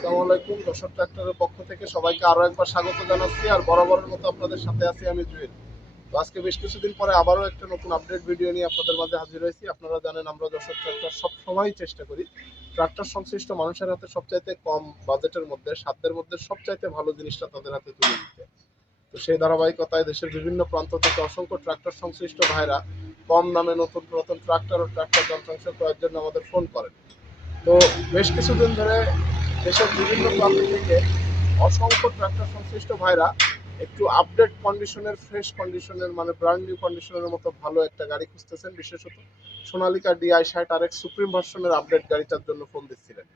আসসালামু আলাইকুম। দর্শক ট্রাক্টরের পক্ষ থেকে সবাইকে আরও একবার স্বাগত জানাচ্ছি আর বরাবরের মতো আপনাদের সাথে আছি আমি জুয়েল। তো আজকে বেশ কিছুদিন পরে আবারও একটা নতুন আপডেট ভিডিও নিয়ে আপনাদের মাঝে হাজির হয়েছি। আপনারা জানেন আমরা দর্শক ট্রাক্টর সব সময় চেষ্টা করি। ট্রাক্টর সংশ্লিষ্ট মানুষের হাতে সবচাইতে কম বাজেটের মধ্যে, সাধ্যের মধ্যে সবচাইতে ভালো জিনিসটা তাদের হাতে তুলে দিতে। তো সেই ধারাবাহিকতায় দেশের বিভিন্ন প্রান্ত থেকে অসংখ্য ট্রাক্টর সংশ্লিষ্ট ভাইরা কম দামে নতুন নতুন ট্রাক্টর ও ট্রাক্টর যন্ত্রাংশ ক্রয়ের জন্য আমাদের ফোন করেন। তো বেশ কিছুদিন ধরে দেশের বিভিন্ন প্রান্ত থেকে অসংখ্য ট্রাক্টর সংশ্লিষ্ট ভাইরা একটু আপডেট কন্ডিশনের ফ্রেশ কন্ডিশনের মানে ব্র্যান্ড নিউ কন্ডিশনের মতো ভালো একটা গাড়ি খুঁজতেছেন। বিশেষত সোনালিকা ডিআই ষাট আর এক সুপ্রিম ভার্সনের আপডেট গাড়িটার জন্য ফোন দিচ্ছিলেন।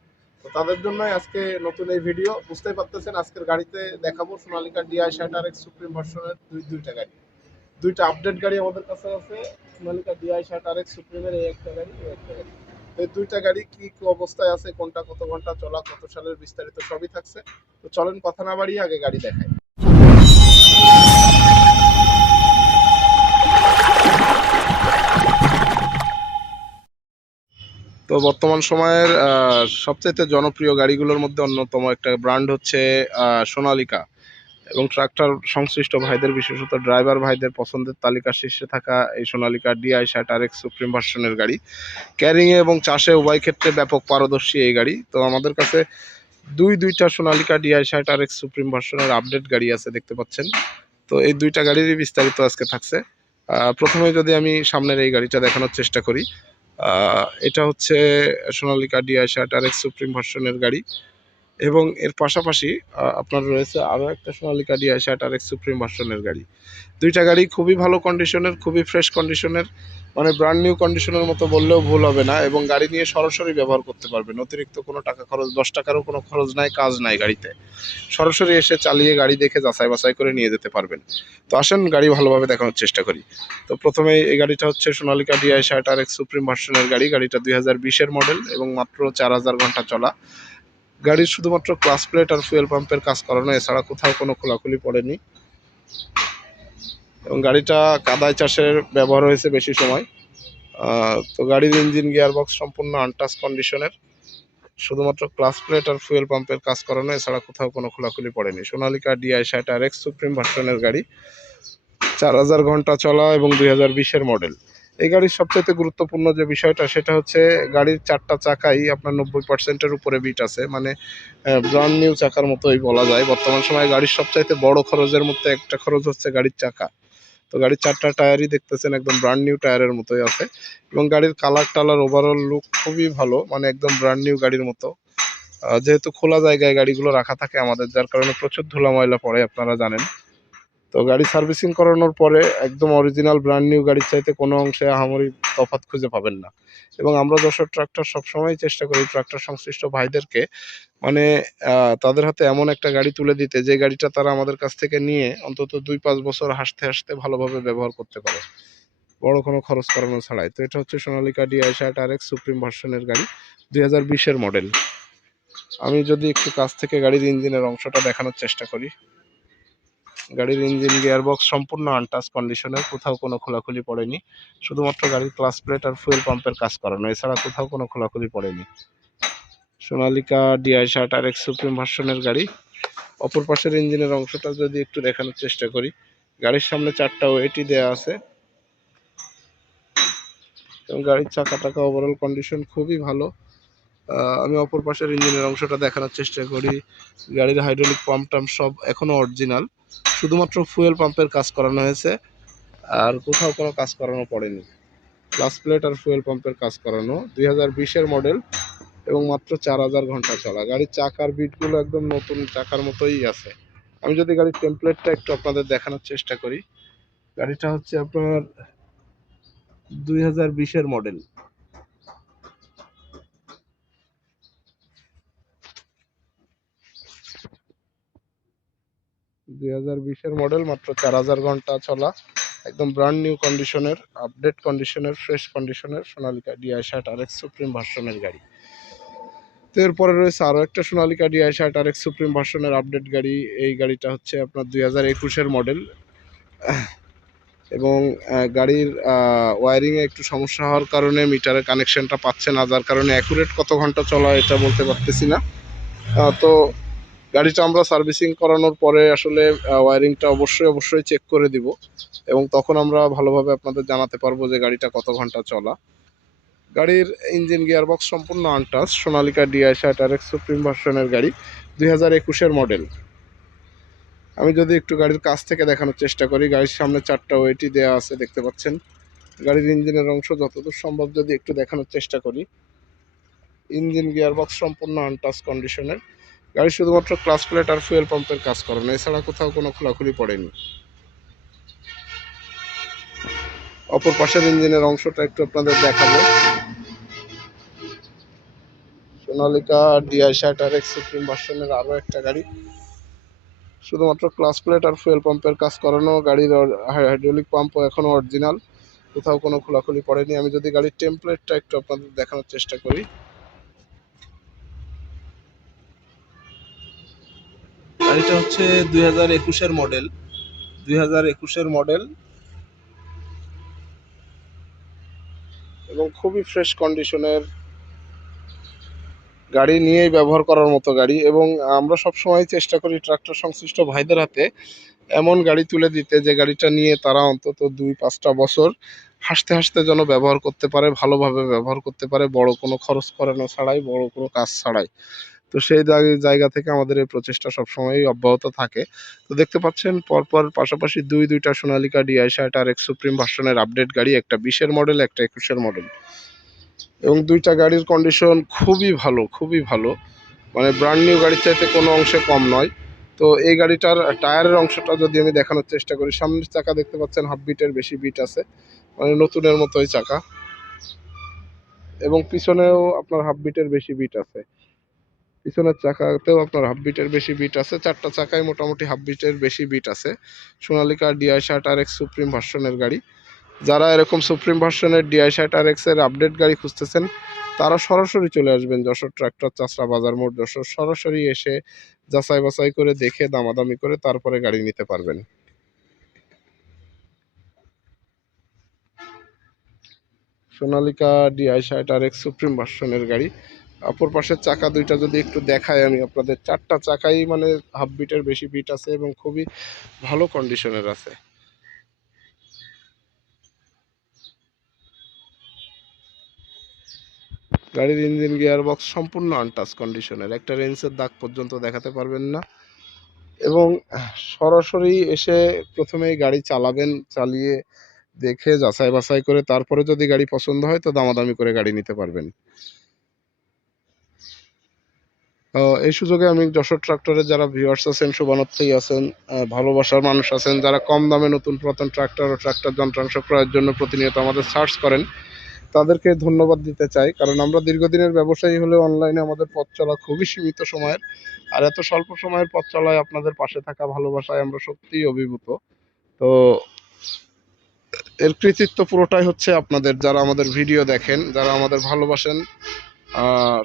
তো তাদের জন্যই আজকে নতুন এই ভিডিও বুঝতেই পারতেছেন, আজকের গাড়িতে দেখাবো সোনালিকা ডিআই ষাট আর এক সুপ্রিম ভার্সনের দুই, দুইটা গাড়ি। দুইটা আপডেট গাড়ি আমাদের কাছে আছে। সোনালিকা ডিআই ষাট আর এক সুপ্রিমের এই একটা গাড়ি একটা গাড়ি। এই দুইটা গাড়ি কি কি অবস্থায় আছে, কোনটা কত ঘণ্টা চলা, কত সালের বিস্তারিত সবই থাকছে। তো চলেন কথা না বাড়িয়ে আগে গাড়ি দেখাই। তো বর্তমান সময়ের সবচাইতে জনপ্রিয় গাড়িগুলোর মধ্যে অন্যতম একটা ব্র্যান্ড হচ্ছে সোনালিকা। এবং ট্রাক্টর সংশ্লিষ্ট ভাইদের বিশেষত ড্রাইভার ভাইদের পছন্দের তালিকা শীর্ষে থাকা এই সোনালিকা ডিআই ষাট আর এক্স সুপ্রিম ভার্সনের গাড়ি। ক্যারিংয়ে এবং চাষে উভয় ক্ষেত্রে ব্যাপক পারদর্শী এই গাড়ি। তো আমাদের কাছে দুই দুইটা সোনালিকা ডিআই এক্স সুপ্রিম ভার্সনের আপডেট গাড়ি আছে দেখতে পাচ্ছেন। তো এই দুইটা গাড়িরই বিস্তারিত আজকে থাকছে। প্রথমে যদি আমি সামনের এই গাড়িটা দেখানোর চেষ্টা করি এটা হচ্ছে সোনালিকা ডিআই এক্স সুপ্রিম ভার্সনের গাড়ি। এবং এর পাশাপাশি আপনার রয়েছে আরও একটা সোনালিকা ষাট আর এক্স সুপ্রিম ভার্সনের গাড়ি। দুইটা গাড়ি খুবই ভালো কন্ডিশনের খুবই ফ্রেশ কন্ডিশনের মানে ব্র্যান্ড নিউ কন্ডিশনের মতো বললেও ভুল হবে না এবং গাড়ি নিয়ে সরাসরি ব্যবহার করতে পারবেন। অতিরিক্ত কোনো টাকা খরচ, দশ টাকারও কোনো খরচ নাই, কাজ নাই গাড়িতে। সরাসরি এসে চালিয়ে গাড়ি দেখে যাচাই বাছাই করে নিয়ে যেতে পারবেন। তো আসেন, গাড়ি ভালোভাবে দেখানোর চেষ্টা করি। তো প্রথমে এই গাড়িটা হচ্ছে সোনালিকা ষাট আর এক্স সুপ্রিম ভার্সনের গাড়ি। গাড়িটা দুই হাজার বিশের মডেল এবং মাত্র চার হাজার ঘণ্টা চলা। গাড়ির শুধুমাত্র ক্লাস প্লেট আর ফুয়েল পাম্পের কাজ করানো, এছাড়া কোথাও কোনো খোলাখুলি পড়েনি। এবং গাড়িটা কাদায় চাষের ব্যবহার হয়েছে বেশি সময়। তো গাড়ির ইঞ্জিন গিয়ার বক্স সম্পূর্ণ আনটাচ কন্ডিশনের শুধুমাত্র ক্লাস প্লেট আর ফুয়েল পাম্পের কাজ করানো, এছাড়া কোথাও কোনো খোলাখুলি পড়েনি। সোনালিকা ডিআই ষাট আর এক্স সুপ্রিম ভার্সনের গাড়ি। চার হাজার ঘণ্টা চলা এবং দুই হাজার বিশের মডেল এই গাড়ির সবচেয়ে গুরুত্বপূর্ণ যে বিষয়টা, সেটা হচ্ছে গাড়ির চারটা চাকাই আপনার নব্বই পার্সেন্টের উপরে বিট আছে। মানে ব্রান্ড নিউ চাকার মতোই বলা যায়। বর্তমান সময়ে গাড়ির সবচাইতে বড় খরচের মধ্যে একটা খরচ হচ্ছে গাড়ির চাকা। তো গাড়ির চারটা টায়ারই দেখতেছেন, একদম ব্র্যান্ড নিউ টায়ারের মতোই আছে। এবং গাড়ির কালার টালার ওভারঅল লুক খুবই ভালো মানে একদম ব্র্যান্ড নিউ গাড়ির মতো। যেহেতু খোলা জায়গায় গাড়িগুলো রাখা থাকে আমাদের, যার কারণে প্রচুর ধুলা ময়লা পড়ে, আপনারা জানেন। তো গাড়ি সার্ভিসিং করানোর পরে একদম অরিজিনাল ব্র্যান্ড নিউ গাড়ির চাইতে কোনো অংশে আহামরি তফাৎ খুঁজে পাবেন না। এবং আমরা যশোর ট্রাক্টর সবসময় চেষ্টা করি ট্রাক্টর সংশ্লিষ্ট ভাইদেরকে মানে তাদের হাতে এমন একটা গাড়ি তুলে দিতে যে গাড়িটা তারা আমাদের কাছ থেকে নিয়ে অন্তত দুই পাঁচ বছর হাসতে হাসতে ভালোভাবে ব্যবহার করতে পারে। বড় কোনো খরচ করানো ছাড়াই। তো এটা হচ্ছে সোনালিকা ডিআই ষাট আর এক্স সুপ্রিম ভার্সনের গাড়ি, দুই হাজার বিশের মডেল আমি যদি একটু কাছ থেকে গাড়ির ইঞ্জিনের অংশটা দেখানোর চেষ্টা করি। গাড়ির ইঞ্জিন, গিয়ারবক্স সম্পূর্ণ আনটাচ কন্ডিশনের কোথাও কোনো খোলাখুলি পড়েনি। শুধুমাত্র গাড়ির ক্লাস প্লেট আর ফুয়েল পাম্পের কাজ করানো, এছাড়া কোথাও কোনো খোলাখুলি পড়েনি। সোনালিকা ডিআই ষাট আর এক্স সুপ্রিম ভার্সনের গাড়ি। অপর পাশের ইঞ্জিনের অংশটা যদি একটু দেখানোর চেষ্টা করি, গাড়ির সামনে চারটা ওয়েটি দেওয়া আছে। এবং গাড়ির চাকা টাকা ওভারঅল কন্ডিশন খুবই ভালো। আমি অপর পাশের ইঞ্জিনের অংশটা দেখানোর চেষ্টা করি। গাড়ির হাইড্রোলিক পাম্প টাম্প সব এখনও অরিজিনাল শুধুমাত্র ফুয়েল পাম্পের কাজ করানো হয়েছে, আর কোথাও কোনো কাজ করানো পড়েনি। ক্লাস প্লেট আর ফুয়েল পাম্পের কাজ করানো, দুই হাজার বিশের মডেল এবং মাত্র চার হাজার ঘণ্টা চলা। গাড়ির চাকার বিটগুলো একদম নতুন, চাকার মতোই আছে। আমি যদি গাড়ির টেমপ্লেটটা একটু আপনাদের দেখানোর চেষ্টা করি। গাড়িটা হচ্ছে আপনার দুই হাজার বিশের মডেল দুই হাজার বিশের মডেল মাত্র চার হাজার ঘণ্টা চলা, একদম ব্র্যান্ড নিউ কন্ডিশনের আপডেট কন্ডিশনের ফ্রেশ কন্ডিশনের সোনালিকা ডিআই ষাট আর এক্স সুপ্রিম ভার্সনের গাড়ি। তো এরপরে রয়েছে আরও একটা সোনালিকা ডিআই ষাট আর এক্স সুপ্রিম ভার্সনের আপডেট গাড়ি। এই গাড়িটা হচ্ছে আপনার দুই হাজার একুশের মডেল এবং গাড়ির ওয়ারিংয়ে একটু সমস্যা হওয়ার কারণে মিটারের কানেকশনটা পাচ্ছে না। যার কারণে অ্যাকুরেট কত ঘণ্টা চলা, এটা বলতে পারতেছি না। তো গাড়িটা আমরা সার্ভিসিং করানোর পরে আসলে ওয়ারিংটা অবশ্যই অবশ্যই চেক করে দিব এবং তখন আমরা ভালোভাবে আপনাদের জানাতে পারব যে গাড়িটা কত ঘণ্টা চলা। গাড়ির ইঞ্জিন গিয়ারবক্স সম্পূর্ণ untouch Sonalika DI X supreme ভার্সনের গাড়ি, দুই হাজার একুশের মডেল আমি যদি একটু গাড়ির কাছ থেকে দেখানোর চেষ্টা করি, গাড়ির সামনে চারটা ওয়েটি দেওয়া আছে, দেখতে পাচ্ছেন। গাড়ির ইঞ্জিনের অংশ যতদূর সম্ভব যদি একটু দেখানোর চেষ্টা করি। ইঞ্জিন গিয়ারবক্স সম্পূর্ণ আনটাচ কন্ডিশনের গাড়ি শুধুমাত্র ক্লাস প্লেট আর ফুয়েল পাম্পের কাজ করানো এছাড়া কোথাও কোনো খোলাখুলি পড়েনি। অপর পাশের ইঞ্জিনের অংশটা একটু আপনাদের দেখাবো। সোনালিকা ডিআই ষাট আর এক্স সুপ্রিম আরও একটা গাড়ি। শুধুমাত্র ক্লাস প্লেট আর ফুয়েল পাম্পের কাজ করানো, গাড়ির হাইড্রোলিক পাম্পও এখনও অরিজিনাল কোথাও কোনো খোলাখুলি পড়েনি। আমি যদি গাড়ির টেমপ্লেটটা একটু আপনাদের দেখানোর চেষ্টা করি। গাড়িটা হচ্ছে দুই হাজার একুশের মডেল দুই হাজার একুশের মডেল এবং খুবই ফ্রেশ কন্ডিশনের গাড়ি নিয়েই ব্যবহার করার মতো গাড়ি। এবং আমরা সব সময় চেষ্টা করি ট্রাক্টর সংশ্লিষ্ট ভাইদের হাতে এমন গাড়ি তুলে দিতে যে গাড়িটা নিয়ে তারা অন্তত দুই, পাঁচটা বছর হাসতে হাসতে যেন ব্যবহার করতে পারে, ভালোভাবে ব্যবহার করতে পারে, বড় কোনো খরচ করানো ছাড়াই, বড় কোনো কাজ ছাড়াই। তো সেই জায়গা থেকে আমাদের এই প্রচেষ্টা সবসময়ই অব্যাহত থাকে। তো দেখতে পাচ্ছেন, পরপর পাশাপাশি দুই, দুইটা সোনালিকা ডিআই ষাট আর এক সুপ্রিম ভার্সনের আপডেট গাড়ি, একটা বিশের মডেল একটা একুশের মডেল এবং দুইটা গাড়ির কন্ডিশন খুবই ভালো খুবই ভালো। মানে ব্র্যান্ড নিউ গাড়ির চাইতে কোনো অংশে কম নয়। তো এই গাড়িটার টায়ারের অংশটা যদি আমি দেখানোর চেষ্টা করি, সামনের চাকা দেখতে পাচ্ছেন হাফ বিটের বেশি বিট আছে। মানে নতুনের মতোই চাকা। এবং পিছনেও আপনার হাফ বিটের বেশি বিট আছে। পিছনের চাকাতেও আপনার হাফ বিটের বেশি বিট আছে। চারটা চাকায় মোটামুটি হাফ বিটের বেশি বিট আছে। সোনালিকা ডিআই ষাট আর এক্স সুপ্রিম ভার্সনের গাড়ি। যারা এরকম সুপ্রিম ভার্সনের ডিআই ষাট আর এক্সের আপডেট গাড়ি খুঁজতেছেন, তারা সরাসরি চলে আসবেন যশোর ট্রাক্টর চাষরা বাজার মোড় যশোর। সরাসরি এসে যাচাই বাছাই করে দেখে, দামাদামি করে তারপরে গাড়ি নিতে পারবেন। সোনালিকা ডিআই ষাট আর এক্স সুপ্রিম ভার্সনের গাড়ি। অপর পাশের চাকা দুইটা যদি একটু দেখাই আমি আপনাদের, চারটা চাকাই মানে হাফ বিটের বেশি বিট আছে এবং খুবই ভালো কন্ডিশনের আছে। গাড়ির ইঞ্জিন গিয়ার বক্স সম্পূর্ণ আনটাচ কন্ডিশনের একটা রেঞ্জের দাগ পর্যন্ত দেখাতে পারবেন না। এবং সরাসরি এসে প্রথমেই গাড়ি চালাবেন, চালিয়ে দেখে যাচাই বাছাই করে তারপরে যদি গাড়ি পছন্দ হয় তো দামাদামি করে গাড়ি নিতে পারবেন। এই সুযোগে আমি যশোর ট্রাক্টরের যারা ভিউয়ার্স আছেন শুভানর্থেই আছেন ভালোবাসার মানুষ আছেন, যারা কম দামে নতুন পুরাতন ট্রাক্টর ও ট্রাক্টর যন্ত্রাংশ ক্রয়ের জন্য প্রতিনিয়ত আমাদের সার্চ করেন, তাদেরকে ধন্যবাদ দিতে চাই। কারণ আমরা দীর্ঘদিনের ব্যবসায়ী হলে অনলাইনে আমাদের পথ চলা খুবই সীমিত সময়ের। আর এত স্বল্প সময়ের পথ চলায় আপনাদের পাশে থাকা ভালোবাসায় আমরা সত্যিই অভিভূত। তো এর কৃতিত্ব পুরোটাই হচ্ছে আপনাদের, যারা আমাদের ভিডিও দেখেন, যারা আমাদের ভালোবাসেন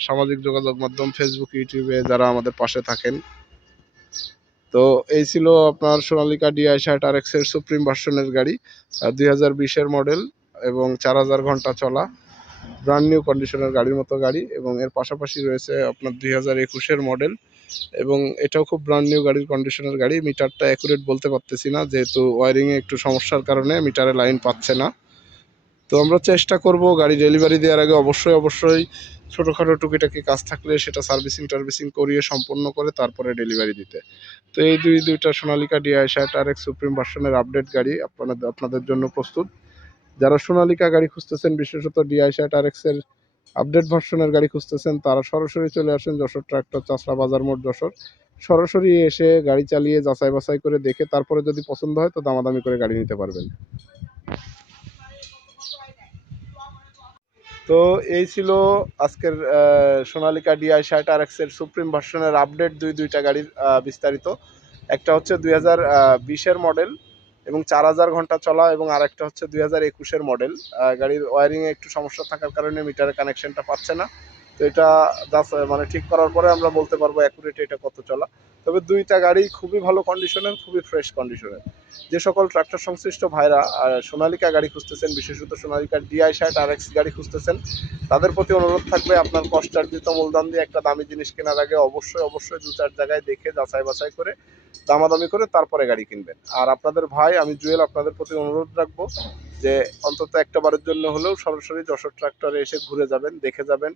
সামাজিক যোগাযোগ মাধ্যম ফেসবুক ইউটিউবে যারা আমাদের পাশে থাকেন। তো এই ছিল আপনার সোনালিকা ডিআই ষাট আর এক্সের সুপ্রিম ভার্সনের গাড়ি দুই হাজার বিশের মডেল এবং চার হাজার ঘণ্টা চলা ব্র্যান্ড নিউ কন্ডিশনের গাড়ির মতো গাড়ি এবং এর পাশাপাশি রয়েছে আপনার দুই হাজার একুশের মডেল এবং এটাও খুব ব্র্যান্ড নিউ গাড়ির কন্ডিশনের গাড়ি। মিটারটা অ্যাকুরেট বলতে পারতেছি না, যেহেতু ওয়ারিংয়ে একটু সমস্যার কারণে মিটারে লাইন পাচ্ছে না। তো আমরা চেষ্টা করব গাড়ি ডেলিভারি দেওয়ার আগে অবশ্যই অবশ্যই ছোটোখাটো টুকিটাকি কাজ থাকলে সেটা সার্ভিসিং টার্ভিসিং করিয়ে সম্পন্ন করে তারপরে ডেলিভারি দিতে। তো এই দুই, দুইটা সোনালিকা ডিআই ষাট আর এক্স সুপ্রিম ভার্সনের আপডেট গাড়ি আপনাদের আপনাদের জন্য প্রস্তুত। যারা সোনালিকা গাড়ি খুঁজতেছেন, বিশেষত ডিআই ষাট আর এক্সের আপডেট ভার্সনের গাড়ি খুঁজতেছেন, তারা সরাসরি চলে আসেন যশোর ট্রাক্টর চাষরা বাজার মোড় যশোর। সরাসরি এসে গাড়ি চালিয়ে যাচাই বাছাই করে দেখে তারপরে যদি পছন্দ হয় তো দামাদামি করে গাড়ি নিতে পারবেন। তো এই ছিল আজকের সোনালিকা ডিআই ষাট আর এক্সের সুপ্রিম ভার্সনের আপডেট দুই দুইটা গাড়ির বিস্তারিত। একটা হচ্ছে দুই হাজার বিশের মডেল এবং চার হাজার ঘণ্টা চলা এবং আরেকটা হচ্ছে দুই হাজার একুশের মডেল। গাড়ির ওয়ারিংয়ে একটু সমস্যা থাকার কারণে মিটারের কানেকশনটা পাচ্ছে না। তো এটা মানে ঠিক করার পরে আমরা বলতে পারব অ্যাকুরেট এটা কত চলা। তবে দুইটা গাড়ি খুবই ভালো কন্ডিশনের খুবই ফ্রেশ কন্ডিশনের যে সকল ট্রাক্টর সংশ্লিষ্ট ভাইরা সোনালিকা গাড়ি খুঁজতেছেন, বিশেষত সোনালিকা ডিআই শার্ট আর এক্স গাড়ি খুঁজতেছেন, তাদের প্রতি অনুরোধ থাকবে আপনার কষ্টার্জিত মূলধন দিয়ে একটা দামি জিনিস কেনার আগে অবশ্যই অবশ্যই দু চার জায়গায় দেখে যাচাই বাছাই করে, দামাদামি করে তারপরে গাড়ি কিনবেন। আর আপনাদের ভাই, আমি জুয়েল, আপনাদের প্রতি অনুরোধ রাখব যে অন্তত একটা বারের জন্য হলেও সরাসরি যশোর ট্রাক্টরে এসে ঘুরে যাবেন, দেখে যাবেন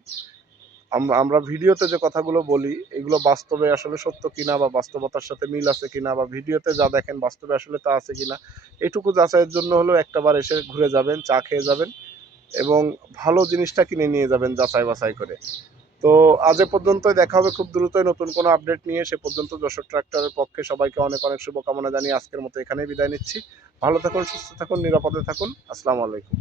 আমরা ভিডিওতে যে কথাগুলো বলি, এগুলো বাস্তবে আসলে সত্য কিনা বা বাস্তবতার সাথে মিল আছে কিনা বা ভিডিওতে যা দেখেন বাস্তবে আসলে তা আছে কিনা, এটুকু যাচাইয়ের জন্য হলেও একটাবার এসে ঘুরে যাবেন, চা খেয়ে যাবেন এবং ভালো জিনিসটা কিনে নিয়ে যাবেন যাচাই বাছাই করে। তো আজ এ পর্যন্তই দেখা হবে খুব দ্রুতই নতুন কোনো আপডেট নিয়ে। সে পর্যন্ত যশোর ট্রাক্টরের পক্ষে সবাইকে অনেক অনেক শুভকামনা জানিয়ে আজকের মতো এখানেই বিদায় নিচ্ছি। ভালো থাকুন, সুস্থ থাকুন, নিরাপদে থাকুন। আসসালামু আলাইকুম।